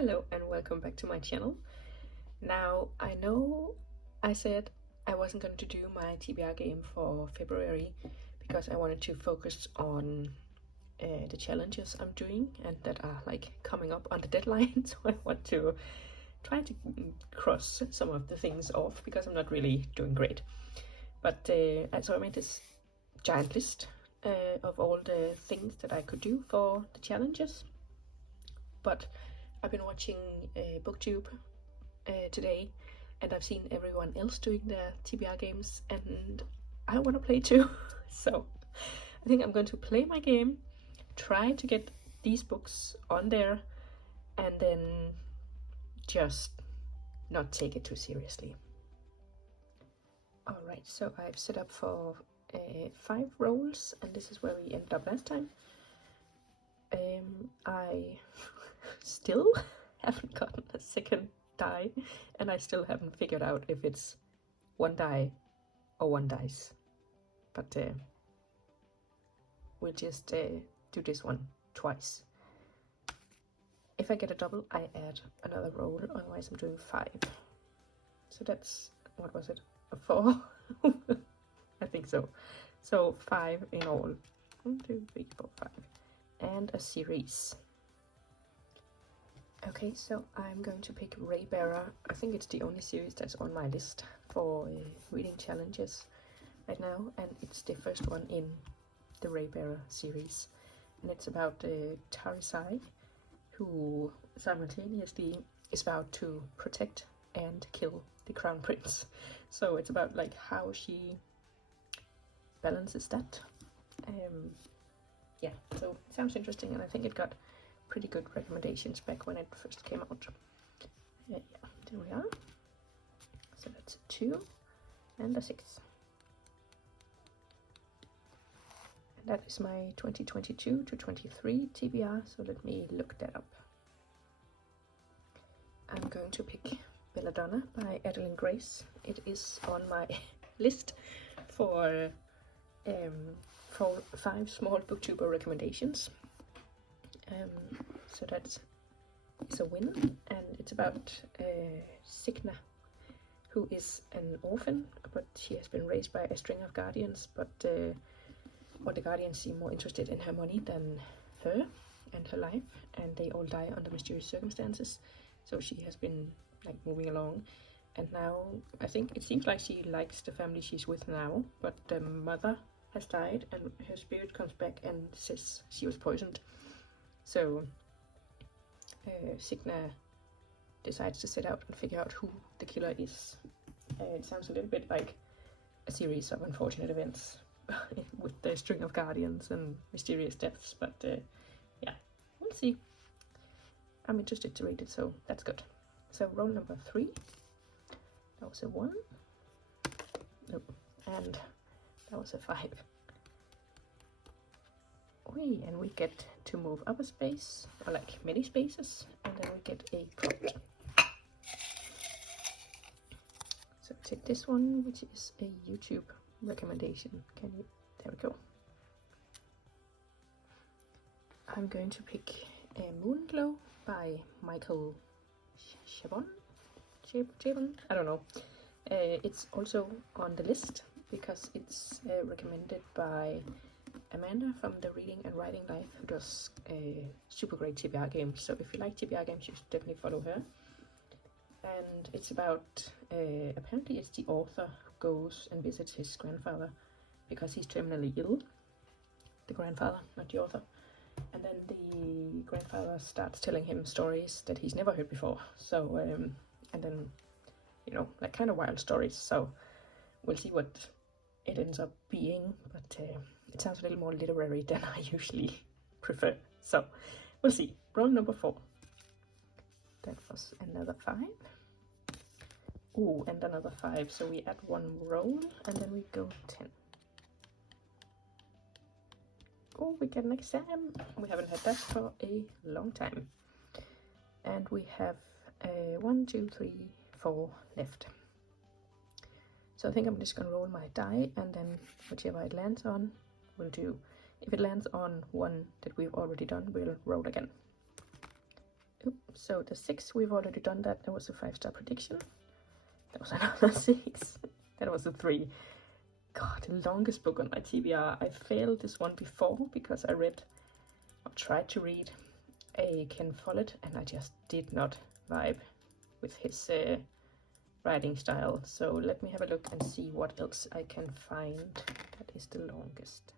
Hello and welcome back to my channel. Now, I know I said I wasn't going to do my TBR game for February because I wanted to focus on the challenges I'm doing and that are like coming up on the deadline. So I want to try to cross some of the things off because I'm not really doing great. But so I made this giant list of all the things that I could do for the challenges. But I've been watching BookTube today, and I've seen everyone else doing their TBR games, and I want to play too. So I think I'm going to play my game, try to get these books on there, and then just not take it too seriously. Alright, so I've set up for 5 rolls, and this is where we ended up last time. I still haven't gotten a second die, and I still haven't figured out if it's 1 die or 1 dice. But we'll just do this one twice. If I get a double, I add another roll, otherwise I'm doing 5. So that's, what was it, a 4? I think so. So 5 in all. 1, 2, 3, 4, 5. And a series. Okay, so I'm going to pick Raybearer. I think it's the only series that's on my list for reading challenges right now, and it's the first one in the Raybearer series. And it's about Tarisai, who simultaneously is vowed to protect and kill the Crown Prince. So it's about like how she balances that. Yeah, so it sounds interesting, and I think it got pretty good recommendations back when it first came out. Yeah, there we are. So that's a 2 and a 6. And that is my 2022 to 23 TBR, so let me look that up. I'm going to pick Belladonna by Adeline Grace. It is on my list for 5 small booktuber recommendations. So that's a win, and it's about Signa, who is an orphan, but she has been raised by a string of guardians, but the guardians seem more interested in her money than her and her life, and they all die under mysterious circumstances. So she has been like moving along, and now I think it seems like she likes the family she's with now, but the mother has died and her spirit comes back and says she was poisoned. So Signa decides to set out and figure out who the killer is. It sounds a little bit like a series of unfortunate events with the string of guardians and mysterious deaths, but yeah, we'll see. I'm interested to read it, so that's good. So roll number 3, that was a 1, no, and that was a 5. And we get to move up a space, or like many spaces, and then we get a prompt. So take this one, which is a YouTube recommendation. There we go. I'm going to pick Moonglow by Michael Chabon, I don't know. It's also on the list because it's recommended by Amanda from the Reading and Writing Life, who does super great TBR games. So if you like TBR games, you should definitely follow her. And it's about, apparently it's the author who goes and visits his grandfather because he's terminally ill. The grandfather, not the author. And then the grandfather starts telling him stories that he's never heard before. So, and then, you know, like kind of wild stories. So we'll see what it ends up being, but it sounds a little more literary than I usually prefer. So we'll see. Roll number 4. That was another 5. Ooh, and another 5. So we add 1 roll, and then we go 10. Oh, we get an exam. We haven't had that for a long time. And we have 1, 2, 3, 4 left. So I think I'm just gonna roll my die, and then whichever it lands on, we'll do. If it lands on one that we've already done, we'll roll again. So the 6, we've already done that. That was a 5-star prediction. That was another 6. That was a 3. God, the longest book on my TBR. I failed this one before because I read, or tried to read, a Ken Follett, and I just did not vibe with his writing style. So let me have a look and see what else I can find that is the longest.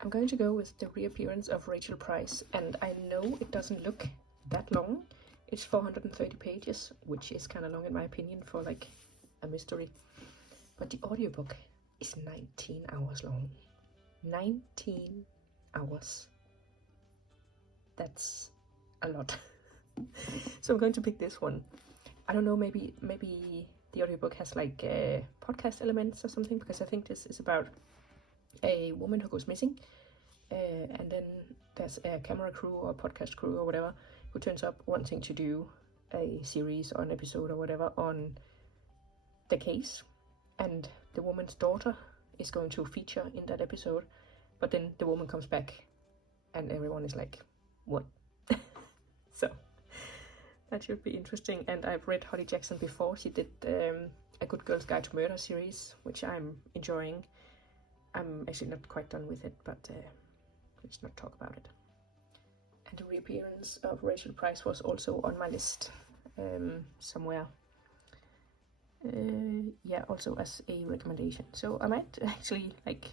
I'm going to go with The Reappearance of Rachel Price, and I know it doesn't look that long. It's 430 pages, which is kind of long in my opinion for like a mystery. But the audiobook is 19 hours long. 19 hours. That's a lot. So I'm going to pick this one. I don't know, maybe the audiobook has like podcast elements or something, because I think this is about a woman who goes missing, and then there's a camera crew or podcast crew or whatever who turns up wanting to do a series or an episode or whatever on the case, and the woman's daughter is going to feature in that episode, but then the woman comes back and everyone is like, what? So that should be interesting. And I've read Holly Jackson before. She did A Good Girl's Guide to Murder series, which I'm enjoying. I'm actually not quite done with it, but let's not talk about it. And The Reappearance of Rachel Price was also on my list somewhere. Yeah, also as a recommendation. So I might actually, like,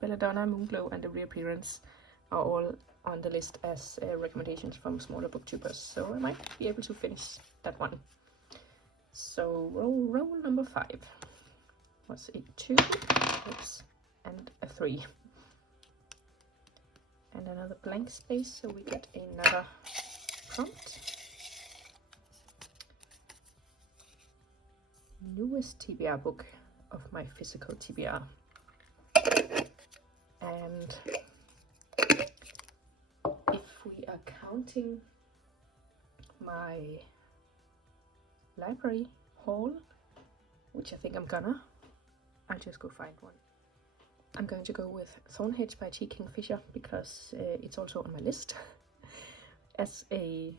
Belladonna, Moonglow and The Reappearance are all on the list as recommendations from smaller booktubers. So I might be able to finish that one. So roll number 5 was a 2, oops, and a 3. And another blank space, so we get another prompt. Newest TBR book of my physical TBR. And if we are counting my library haul, which I think I'm gonna, I'll just go find one. I'm going to go with Thornhedge by T. Kingfisher because it's also on my list as a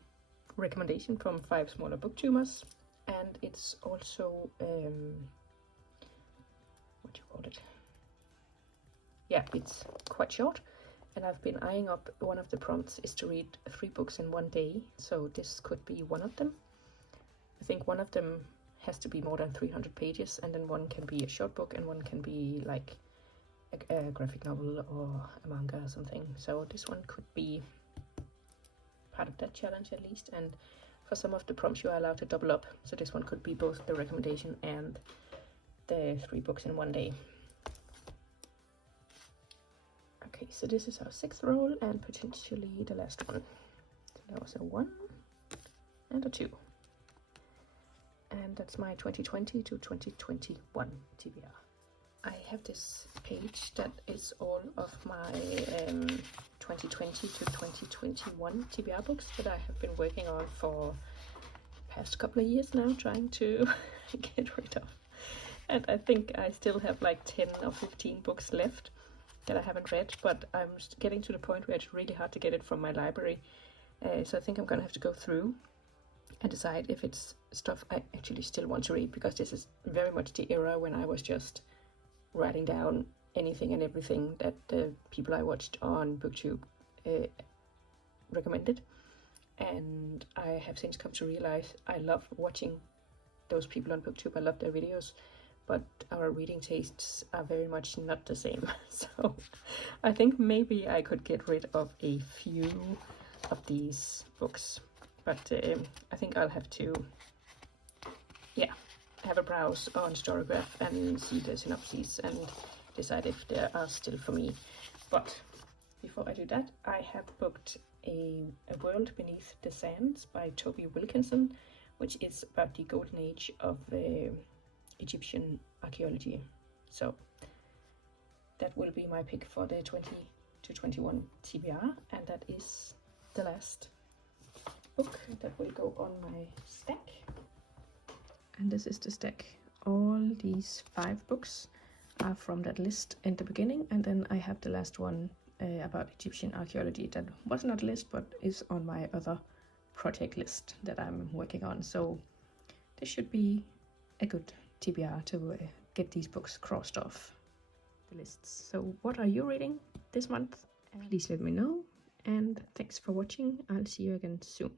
recommendation from 5 smaller booktubers, and it's also what do you call it? Yeah, it's quite short, and I've been eyeing up. One of the prompts is to read 3 books in one day, so this could be one of them. I think one of them has to be more than 300 pages, and then one can be a short book and one can be like a graphic novel or a manga or something. So this one could be part of that challenge at least. And for some of the prompts you are allowed to double up, so this one could be both the recommendation and the 3 books in one day. Okay, so this is our 6th roll and potentially the last one. So that was a 1 and a 2. And that's my 2020 to 2021 TBR. I have this page that is all of my 2020 to 2021 TBR books that I have been working on for the past couple of years now, trying to get rid of. And I think I still have like 10 or 15 books left that I haven't read, but I'm getting to the point where it's really hard to get it from my library. So I think I'm gonna have to go through and decide if it's stuff I actually still want to read, because this is very much the era when I was just writing down anything and everything that the people I watched on BookTube recommended. And I have since come to realize I love watching those people on BookTube. I love their videos, but our reading tastes are very much not the same. So I think maybe I could get rid of a few of these books, but I think I'll have to, yeah, have a browse on Storygraph and see the synopses and decide if they are still for me. But before I do that, I have booked a World Beneath the Sands by Toby Wilkinson, which is about the golden age of Egyptian archaeology. So that will be my pick for the 20 to 21 TBR, and that is the last book that will go on my stack. And this is the stack. All these 5 books are from that list in the beginning, and then I have the last one about Egyptian archaeology that was not a list but is on my other project list that I'm working on. So this should be a good TBR to get these books crossed off the lists. So what are you reading this month? Please let me know, and thanks for watching. I'll see you again soon.